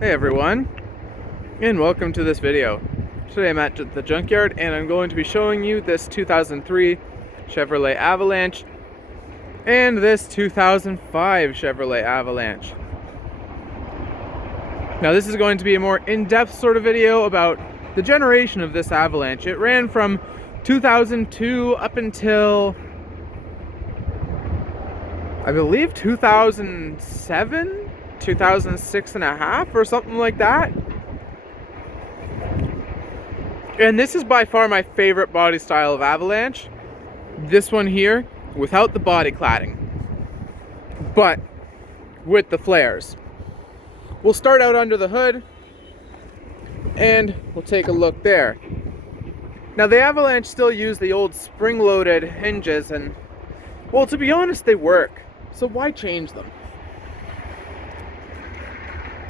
Hey everyone, and welcome to this video. Today I'm at the junkyard and I'm going to be showing you this 2003 Chevrolet Avalanche and this 2005 Chevrolet Avalanche. Now this is going to be a more in-depth sort of video about the generation of this Avalanche. It ran from 2002 up until, I believe, 2007? 2006 and a half or something like that. And this is by far my favorite body style of Avalanche. This one here without the body cladding, but with the flares. We'll start out under the hood and we'll take a look there. Now the Avalanche still use the old spring-loaded hinges, and well, to be honest, they work, so why change them?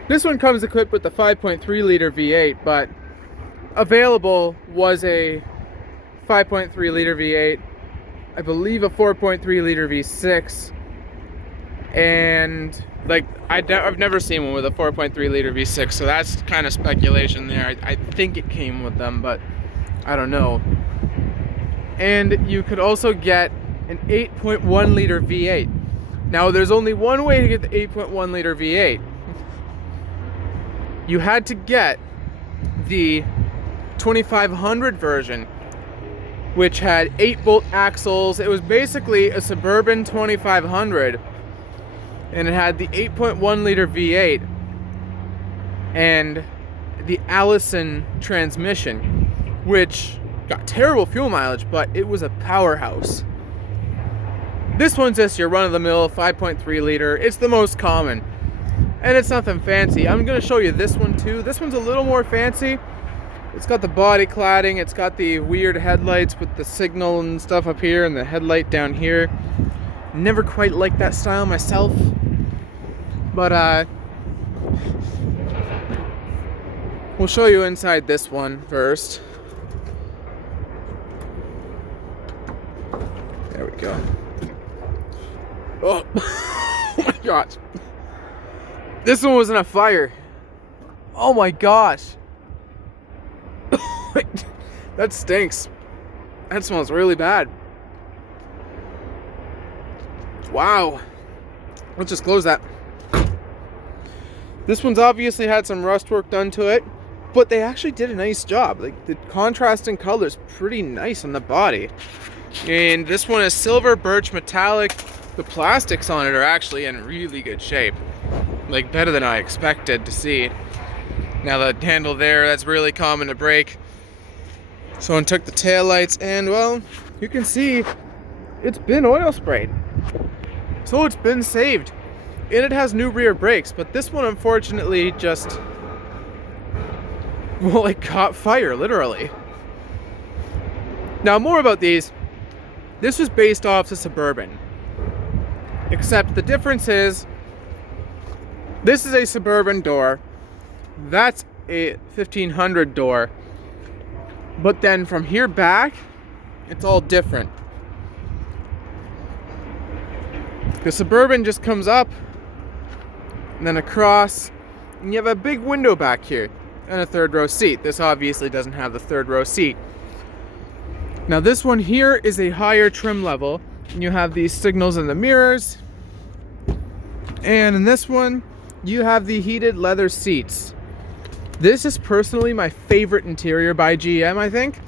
This one comes equipped with the 5.3 liter V8, but available was a 5.3 liter V8, I believe a 4.3 liter V6, and I've never seen one with a 4.3 liter V6, so that's kind of speculation there. I think it came with them, but I don't know. And you could also get an 8.1 liter V8. Now there's only one way to get the 8.1 liter V8. You had to get the 2500 version, which had 8-bolt axles. It was basically a Suburban 2500, and it had the 8.1 liter V8 and the Allison transmission, which got terrible fuel mileage, but it was a powerhouse. This one's just your run-of-the-mill 5.3 liter. It's the most common, and it's nothing fancy. I'm going to show you this one too. This one's a little more fancy. It's got the body cladding. It's got the weird headlights with the signal and stuff up here and the headlight down here. Never quite liked that style myself. But we'll show you inside this one first. There we go. Oh, oh my gosh. This one was in a fire. Oh my gosh. That stinks. That smells really bad. Wow. Let's just close that. This one's obviously had some rust work done to it, but they actually did a nice job. Like, the contrasting color's pretty nice on the body. And this one is silver birch metallic. The plastics on it are actually in really good shape. Like, better than I expected to see. Now the handle there, that's really common to break. Someone took the taillights and, well, you can see it's been oil sprayed. So it's been saved. And it has new rear brakes, but this one unfortunately just, well, it caught fire, literally. Now more about these. This was based off the Suburban. Except the difference is, this is a Suburban door, that's a 1500 door, but then from here back, it's all different. The Suburban just comes up, and then across, and you have a big window back here, and a third row seat. This obviously doesn't have the third row seat. Now this one here is a higher trim level, and you have these signals in the mirrors, and in this one, you have the heated leather seats. This is personally my favorite interior by GM, I think.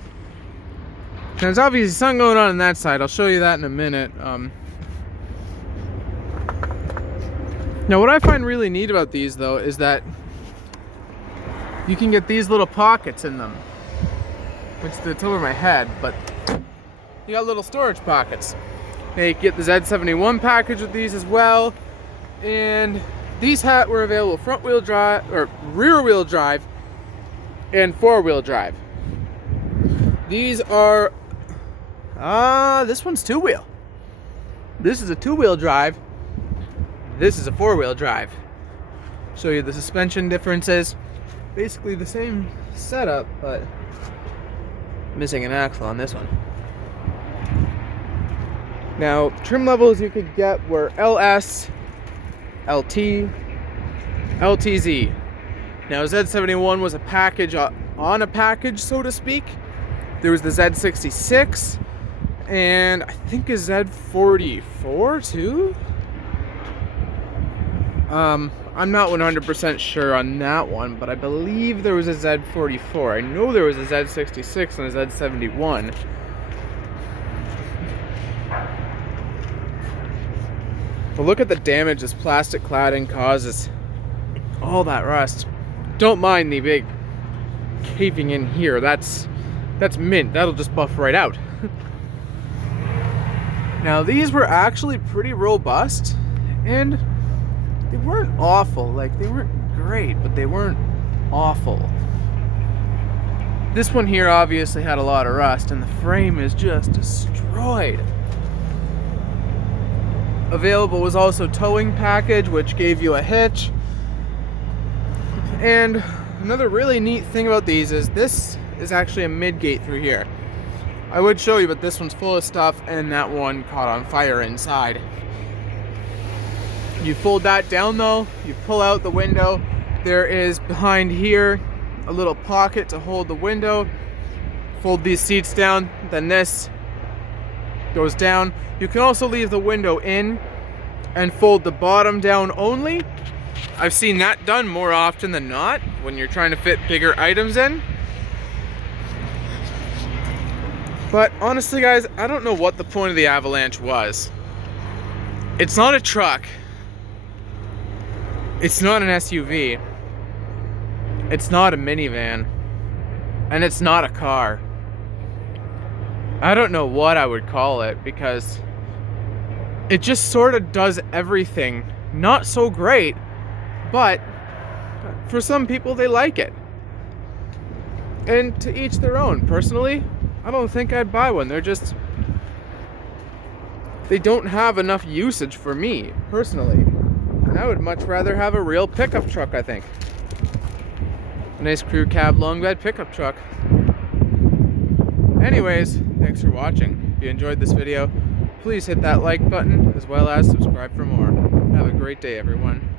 Now there's obviously something going on that side. I'll show you that in a minute. Now what I find really neat about these though is that you can get these little pockets in them. It's over my head, but you got little storage pockets. Now you can get the Z71 package with these as well. And these were available front wheel drive or rear wheel drive and 4-wheel drive. These are this one's 2-wheel. This is a 2-wheel drive. This is a 4-wheel drive. Show you the suspension differences. Basically the same setup, but missing an axle on this one. Now, trim levels you could get were LS, LT, LTZ. Now Z71 was a package on a package, so to speak. There was the Z66 and I think a Z44 too. I'm not 100% sure on that one, but I believe there was a Z44. I know there was a Z66 and a Z71. But look at the damage this plastic cladding causes. All that rust. Don't mind the big caving in here. That's mint. That'll just buff right out. Now these were actually pretty robust, and they weren't awful. Like, they weren't great, but they weren't awful. This one here obviously had a lot of rust, and the frame is just destroyed. Available was also towing package, which gave you a hitch. And another really neat thing about these is this is actually a mid-gate through here. I would show you, but this one's full of stuff, and that one caught on fire inside. You fold that down though, you pull out the window. There is behind here a little pocket to hold the window. Fold these seats down, then this goes down. You can also leave the window in and fold the bottom down only. I've seen that done more often than not when you're trying to fit bigger items in. But honestly guys, I don't know what the point of the Avalanche was. It's not a truck. It's not an SUV. It's not a minivan. And it's not a car. I don't know what I would call it, because it just sort of does everything. Not so great, but for some people they like it. And to each their own. Personally, I don't think I'd buy one. They don't have enough usage for me, personally. And I would much rather have a real pickup truck, I think. A nice crew cab long bed pickup truck. Anyways, thanks for watching. If you enjoyed this video, please hit that like button as well as subscribe for more. Have a great day, everyone.